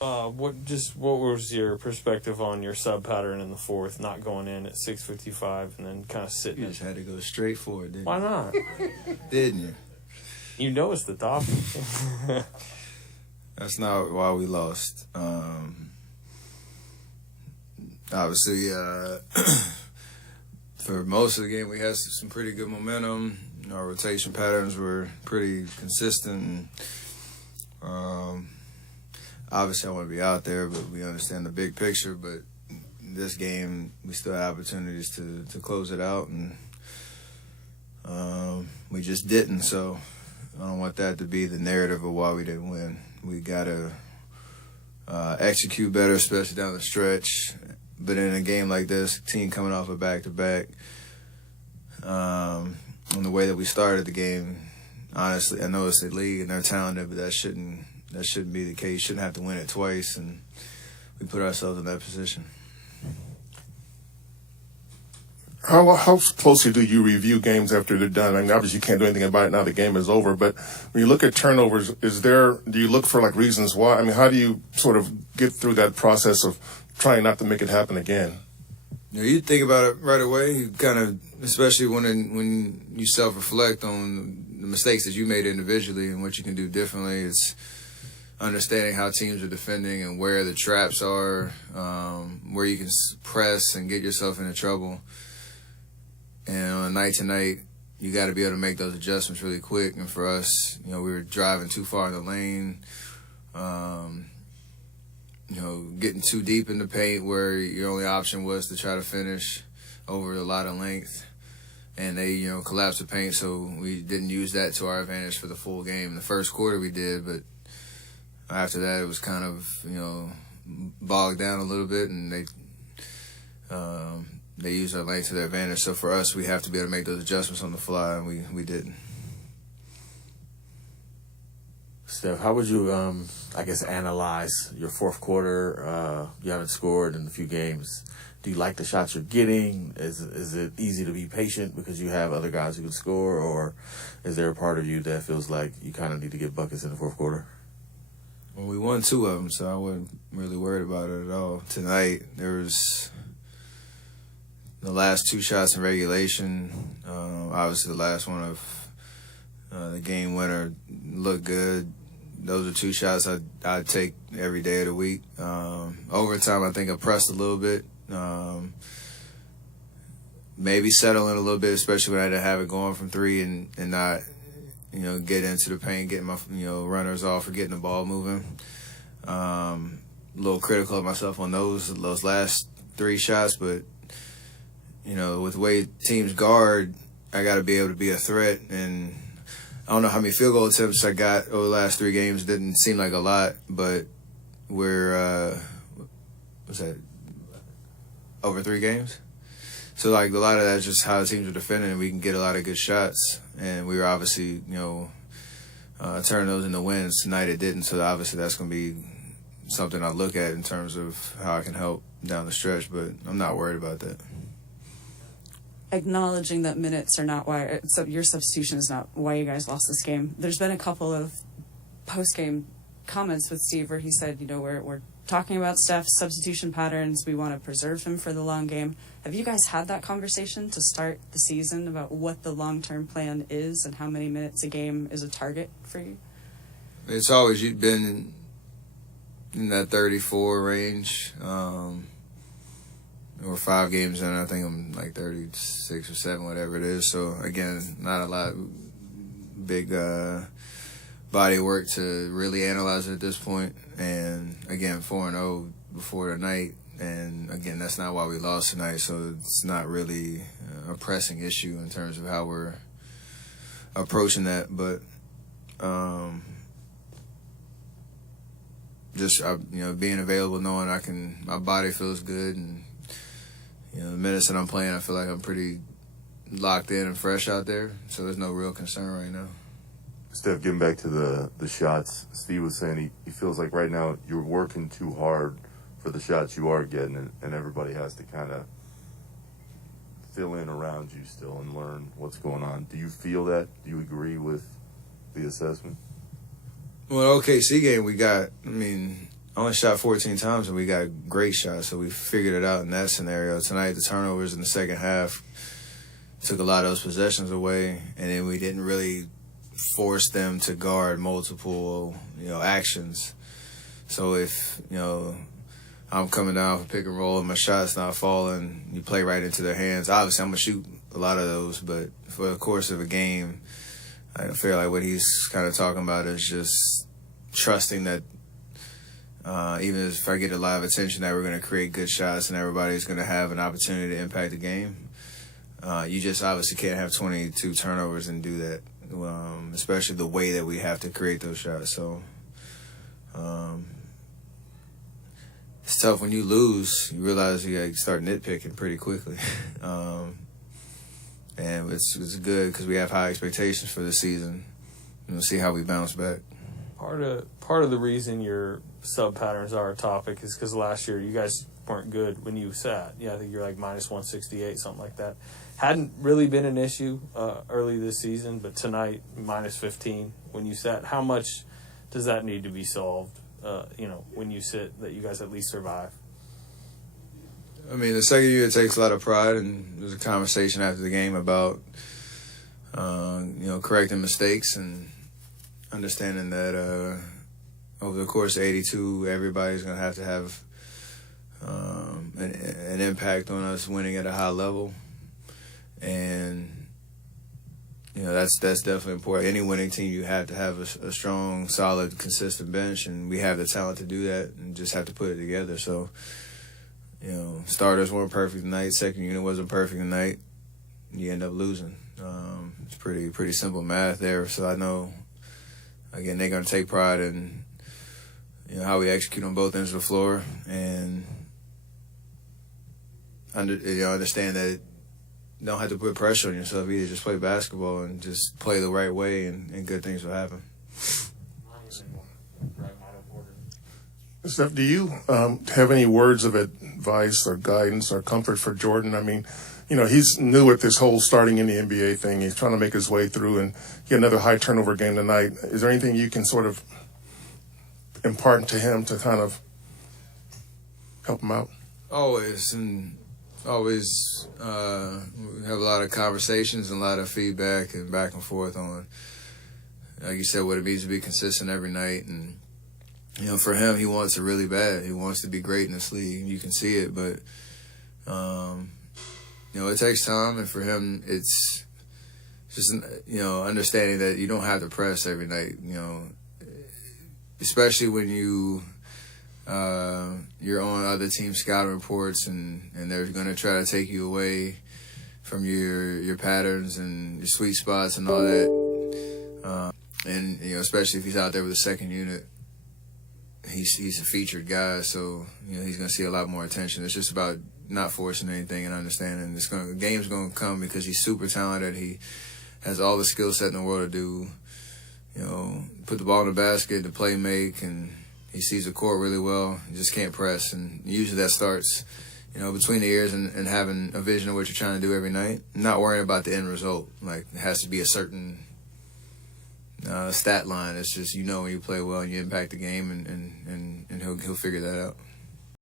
What was your perspective on your sub pattern in the fourth, not going in at 6:55 and then kind of sitting? You just had to go straight for it, didn't Why not? Didn't you? You know it's the top. That's not why we lost. Obviously, for most of the game, we had some pretty good momentum. Our rotation patterns were pretty consistent. Obviously, I want to be out there, but we understand the big picture. But this game, we still have opportunities to close it out, and we just didn't. So I don't want that to be the narrative of why we didn't win. We got to execute better, especially down the stretch. But in a game like this, team coming off a back-to-back, and the way that we started the game, honestly, I know it's the league and they're talented, but that shouldn't be the case. Shouldn't have to win it twice, and we put ourselves in that position. How closely do you review games after they're done? I mean, obviously you can't do anything about it now. The game is over. But when you look at turnovers, do you look for reasons why? I mean, how do you sort of get through that process of trying not to make it happen again? You think about it right away. You kind of, especially when you self-reflect on the mistakes that you made individually and what you can do differently. It's understanding how teams are defending and where the traps are, where you can press and get yourself into trouble. And on a night-to-night, you got to be able to make those adjustments really quick. And for us, we were driving too far in the lane, getting too deep in the paint where your only option was to try to finish over a lot of length. And they, collapsed the paint, so we didn't use that to our advantage for the full game. In the first quarter we did, but after that it was kind of, bogged down a little bit, and they used our length to their advantage. So for us, we have to be able to make those adjustments on the fly, and we didn't. Steph, how would you, analyze your fourth quarter? You haven't scored in a few games. Do you like the shots you're getting? Is it easy to be patient because you have other guys who can score, or is there a part of you that feels like you kind of need to get buckets in the fourth quarter? Well, we won 2 of them, so I wasn't really worried about it at all. Tonight, there was the last 2 shots in regulation. Obviously, the last one of the game winner looked good. Those are 2 shots I'd take every day of the week. Overtime, I think I pressed a little bit. Maybe settle in a little bit, especially when I didn't have it going from 3 and not, get into the paint, getting my, runners off or getting the ball moving. A little critical of myself on those last 3 shots, but, with the way teams guard, I got to be able to be a threat. And I don't know how many field goal attempts I got over the last 3 games. Didn't seem like a lot, but we're, what's that, over 3 games? So, a lot of that's just how the teams are defending, and we can get a lot of good shots. And we were obviously, turning those into wins. Tonight it didn't, so obviously that's going to be something I look at in terms of how I can help down the stretch, but I'm not worried about that. Acknowledging that minutes are not why, so your substitution is not why you guys lost this game. There's been a couple of post-game comments with Steve where he said, we're talking about Steph's substitution patterns. We want to preserve him for the long game. Have you guys had that conversation to start the season about what the long-term plan is and how many minutes a game is a target for you? It's always been in that 34 range. We're 5 games in. I think I'm 36 or 7, whatever it is. So, again, not a lot big body of work to really analyze it at this point. And, again, 4-0 before tonight. And, again, that's not why we lost tonight. So it's not really a pressing issue in terms of how we're approaching that. But just, being available, knowing my body feels good, and the minutes that I'm playing, I feel like I'm pretty locked in and fresh out there, so there's no real concern right now. Steph, getting back to the shots, Steve was saying he feels like right now you're working too hard for the shots you are getting, and everybody has to kind of fill in around you still and learn what's going on. Do you feel that? Do you agree with the assessment? Well, OKC game we got, only shot 14 times and we got great shots, so we figured it out in that scenario. Tonight, the turnovers in the second half took a lot of those possessions away, and then we didn't really force them to guard multiple, actions. So if, I'm coming down for pick and roll and my shot's not falling, you play right into their hands. Obviously, I'm going to shoot a lot of those, but for the course of a game, I feel like what he's kind of talking about is just trusting that even if I get a lot of attention, that we're going to create good shots and everybody's going to have an opportunity to impact the game. You just obviously can't have 22 turnovers and do that, especially the way that we have to create those shots. So it's tough when you lose. You realize you got to start nitpicking pretty quickly. And it's good because we have high expectations for the season. We'll see how we bounce back. Part of the reason your sub patterns are a topic is because last year you guys weren't good when you sat. Yeah, I think you're like minus 168, something like that. Hadn't really been an issue early this season, but tonight minus 15 when you sat. How much does that need to be solved? When you sit, that you guys at least survive. I mean, the second year it takes a lot of pride, and there's a conversation after the game about correcting mistakes and understanding that over the course of 82, everybody's going to have an impact on us winning at a high level. And, that's definitely important. Any winning team, you have to have a strong, solid, consistent bench, and we have the talent to do that and just have to put it together. So, starters weren't perfect tonight. Second unit wasn't perfect tonight. You end up losing. It's pretty simple math there. So I know, again, they're going to take pride in how we execute on both ends of the floor, and understand that you don't have to put pressure on yourself either. Just play basketball and just play the right way, and good things will happen. Steph, do you have any words of advice or guidance or comfort for Jordan? I mean, he's new at this whole starting in the NBA thing. He's trying to make his way through, and get another high turnover game tonight. Is there anything you can sort of impart to him to kind of help him out? Always we have a lot of conversations and a lot of feedback and back and forth on, like you said, what it means to be consistent every night. And for him, he wants it really bad. He wants to be great in this league. You can see it, but it takes time, and for him, it's just understanding that you don't have to press every night. Especially when you're on other team scouting reports, and they're going to try to take you away from your patterns and your sweet spots and all that. And especially if he's out there with a second unit, he's a featured guy, so he's going to see a lot more attention. It's just about not forcing anything and understanding the game's going to come because he's super talented. He has all the skill set in the world to do, put the ball in the basket, to play make, and he sees the court really well. He just can't press, and usually that starts, between the ears and having a vision of what you're trying to do every night. Not worrying about the end result. Like, it has to be a certain stat line. It's just when you play well and you impact the game, and he'll figure that out.